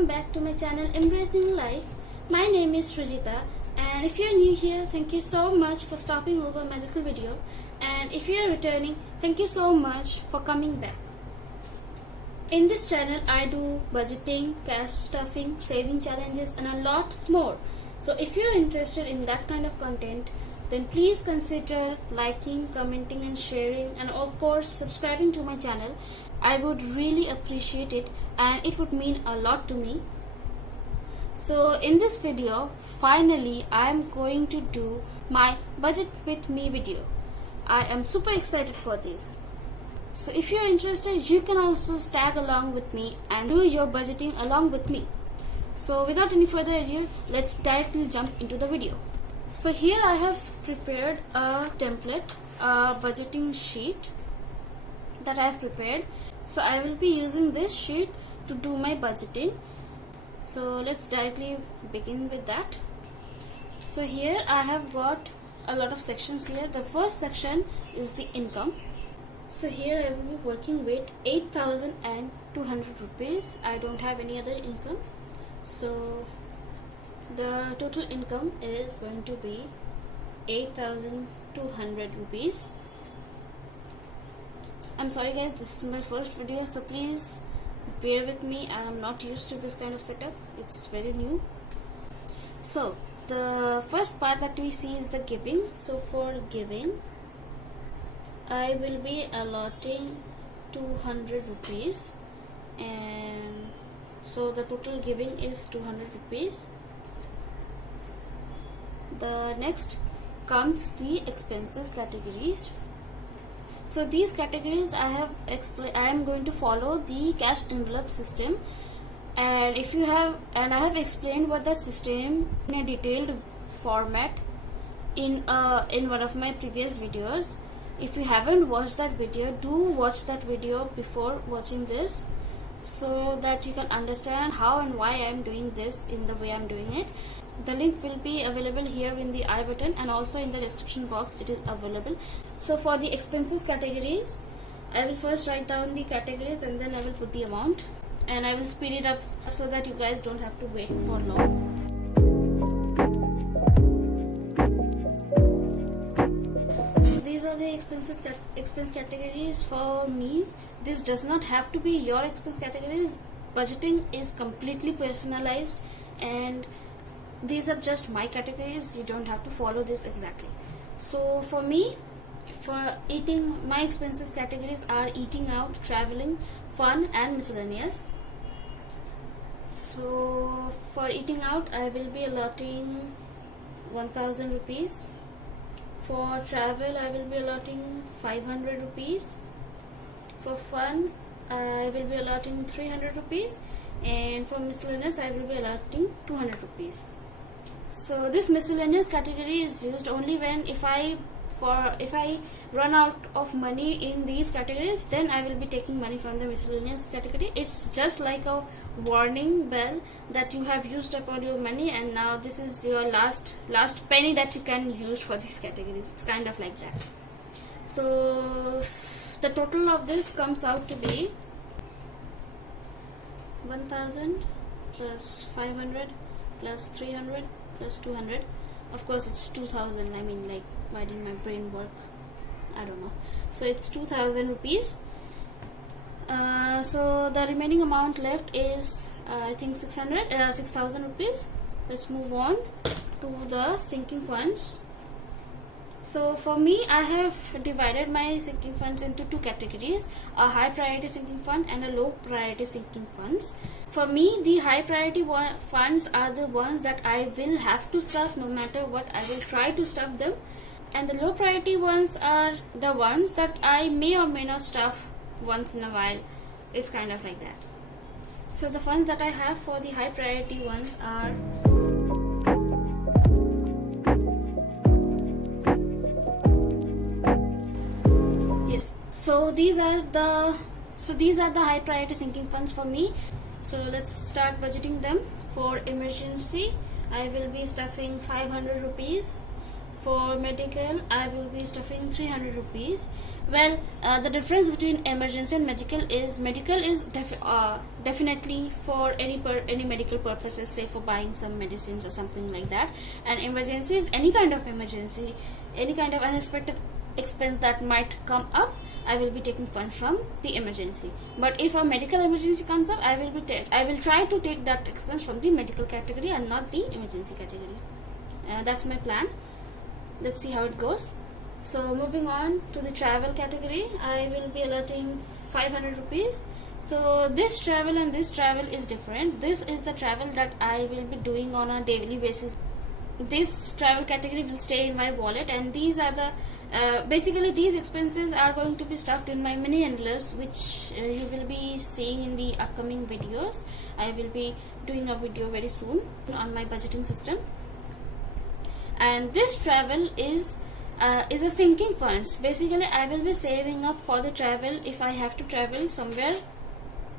welcome back to my channel Embracing Life. My name is Srijita, and if you're new here, thank you so much for stopping over my little video, and if you're returning, thank you so much for coming back. In this channel I do budgeting, cash stuffing, saving challenges and a lot more. So if you're interested in that kind of content, then please consider liking, commenting and sharing, and of course subscribing to my channel. I would really appreciate it and it would mean a lot to me. So in this video, finally I am going to do my budget with me video. I am super excited for this. So if you're interested, you can also tag along with me and do your budgeting along with me. So without any further ado, let's directly jump into the video. So here I have prepared a template, a budgeting sheet that I have prepared. So I will be using this sheet to do my budgeting. So let's directly begin with that. So here I have got a lot of sections here. The first section is the income. So here I will be working with 8,200 rupees. I don't have any other income. So the total income is going to be 8,200 rupees. I'm sorry guys, this is my first video, so please bear with me. I am not used to this kind of setup. It's very new. So the first part that we see is the giving. So for giving, I will be allotting 200 rupees, and so the total giving is 200 rupees. The next comes the expenses categories. So these categories I am going to follow the cash envelope system, and I have explained what the system in a detailed format in one of my previous videos. If you haven't watched that video, do watch that video before watching this, so that you can understand how and why I am doing this in the way I am doing it. The link will be available here in the I button, and also in the description box it is available. So for the expenses categories, I will first write down the categories and then I will put the amount, and I will speed it up so that you guys don't have to wait for long. So these are the expense categories for me. This does not have to be your expense categories. Budgeting is completely personalized, and these are just my categories. You don't have to follow this exactly. So for me, for eating, my expenses categories are eating out, traveling, fun and miscellaneous. So for eating out, I will be allotting 1,000 rupees. For travel, I will be allotting 500 rupees. For fun, I will be allotting 300 rupees. And for miscellaneous, I will be allotting 200 rupees. So this miscellaneous category is used only when if I run out of money in these categories, then I will be taking money from the miscellaneous category. It's just like a warning bell that you have used up all your money, and now this is your last penny that you can use for these categories. It's kind of like that. So the total of this comes out to be 1,000 plus 500 plus 300 plus 200. Of course it's 2,000. I mean, like, why didn't my brain work? I don't know. So it's 2,000 rupees. So the remaining amount left is I think 6,000 rupees. Let's move on to the sinking funds. So for me, I have divided my sinking funds into two categories: a high priority sinking fund and a low priority sinking funds. For me, the high priority funds are the ones that I will have to stuff no matter what. I will try to stuff them. And the low priority ones are the ones that I may or may not stuff once in a while. It's kind of like that. So the funds that I have for the high priority ones are So these are the high priority sinking funds for me. So let's start budgeting them. For emergency, I will be stuffing 500 rupees. For medical, I will be stuffing 300 rupees. Well, the difference between emergency and medical is definitely for any medical purposes, say for buying some medicines or something like that. And emergency is any kind of emergency, any kind of unexpected expense that might come up. I will be taking funds from the emergency. But if a medical emergency comes up, I will try to take that expense from the medical category and not the emergency category. That's my plan. Let's see how it goes. So moving on to the travel category, I will be allotting 500 rupees. So this travel and this travel is different. This is the travel that I will be doing on a daily basis. This travel category will stay in my wallet, and these are the basically these expenses are going to be stuffed in my mini envelopes, which you will be seeing in the upcoming videos. I will be doing a video very soon on my budgeting system. And this travel is a sinking funds. Basically, I will be saving up for the travel if I have to travel somewhere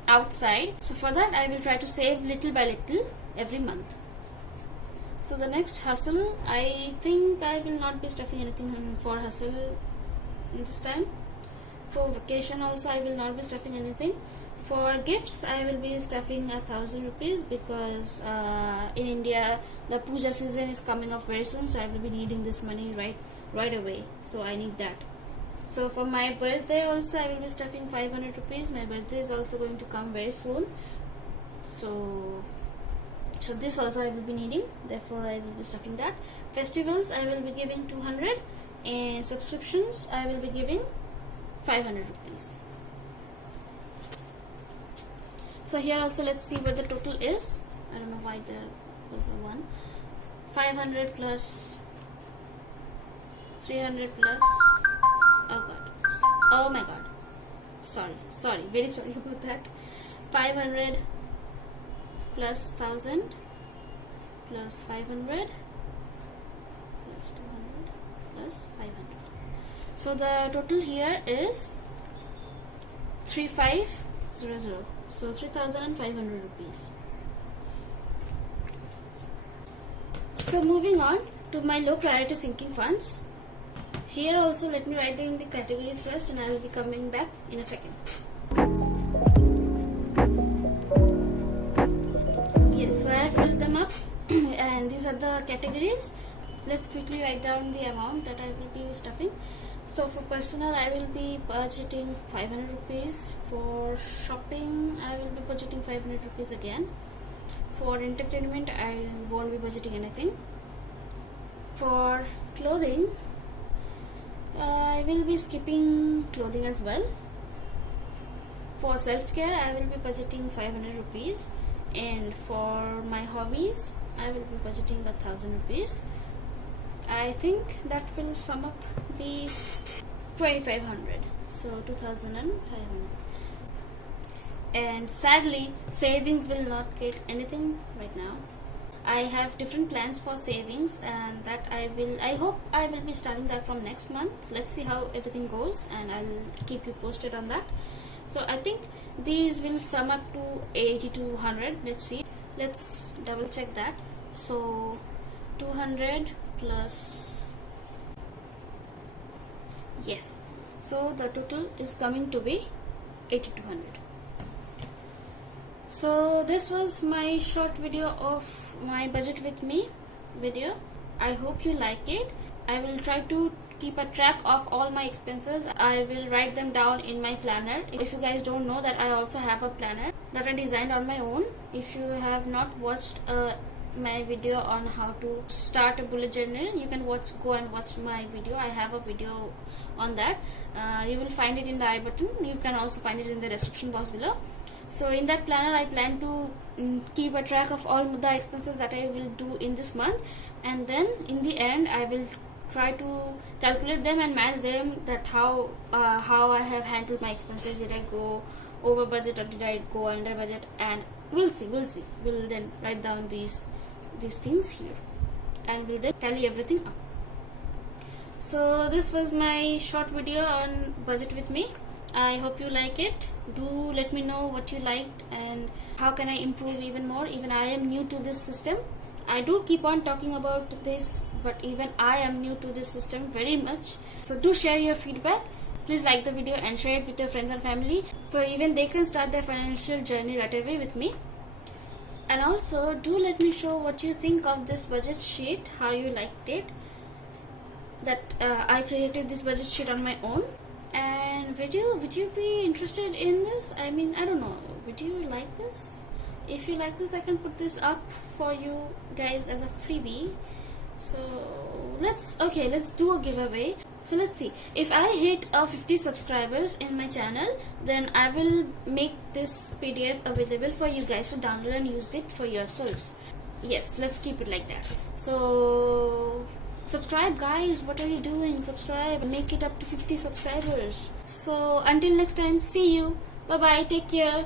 outside. So for that, I will try to save little by little every month. So the next hustle, I think I will not be stuffing anything for hustle this time. For vacation also, I will not be stuffing anything. For gifts, I will be stuffing 1,000 rupees because in India the puja season is coming up very soon, so I will be needing this money right away. So I need that. So for my birthday also, I will be stuffing 500 rupees. My birthday is also going to come very soon. So this also I will be needing, therefore I will be stuffing that. Festivals, I will be giving 200, and subscriptions I will be giving 500 rupees. So here also, let's see what the total is. I don't know why there was a 1. 500 plus 300 plus, oh god, oh my god, sorry, very sorry about that. 500 plus 1,000 plus 500 plus 200 plus 500. So the total here is 3500. So 3,500 rupees. So moving on to my low priority sinking funds. Here also, let me write in the categories first, and I will be coming back in a second. Yes, so I have filled them up and these are the categories. Let's quickly write down the amount that I will be stuffing. So for personal, I will be budgeting 500 rupees. For shopping, I will be budgeting 500 rupees again. For entertainment, I won't be budgeting anything. For clothing, I will be skipping clothing as well. For self-care, I will be budgeting 500 rupees. And for my hobbies, I will be budgeting 1,000 rupees. I think that will sum up the 2,500. So 2,500. And sadly, savings will not get anything right now. I have different plans for savings, and that I hope I will be starting that from next month. Let's see how everything goes, and I'll keep you posted on that. So I think these will sum up to 80 to 100. Let's see. Let's double check that. So 200 plus, yes. So the total is coming to be 80 to 100. So this was my short video of my budget with me video. I hope you like it. I will try to keep a track of all my expenses. I will write them down in my planner. If you guys don't know that I also have a planner that I designed on my own. If you have not watched my video on how to start a bullet journal, you can go and watch my video. I have a video on that. You will find it in the I button. You can also find it in the description box below. So in that planner, I plan to keep a track of all the expenses that I will do in this month, and then in the end I will try to calculate them and match them, that how I have handled my expenses. Did I go over budget or did I go under budget? And we'll see. We'll then write down these things here, and we'll then tally everything up. So this was my short video on budget with me. I hope you like it. Do let me know what you liked and how can I improve even more. Even I am new to this system. I do keep on talking about this, but even I am new to this system very much. So do share your feedback. Please like the video and share it with your friends and family, so even they can start their financial journey right away with me. And also do let me know what you think of this budget sheet, how you liked it, that I created this budget sheet on my own. And would you be interested in this? I mean, I don't know, would you like this? If you like this, I can put this up for you guys as a freebie. So let's do a giveaway. So let's see, if I hit 50 subscribers in my channel, then I will make this PDF available for you guys to download and use it for yourselves. Yes, let's keep it like that. So subscribe guys, what are you doing? Subscribe, make it up to 50 subscribers. So until next time, see you, bye bye, take care.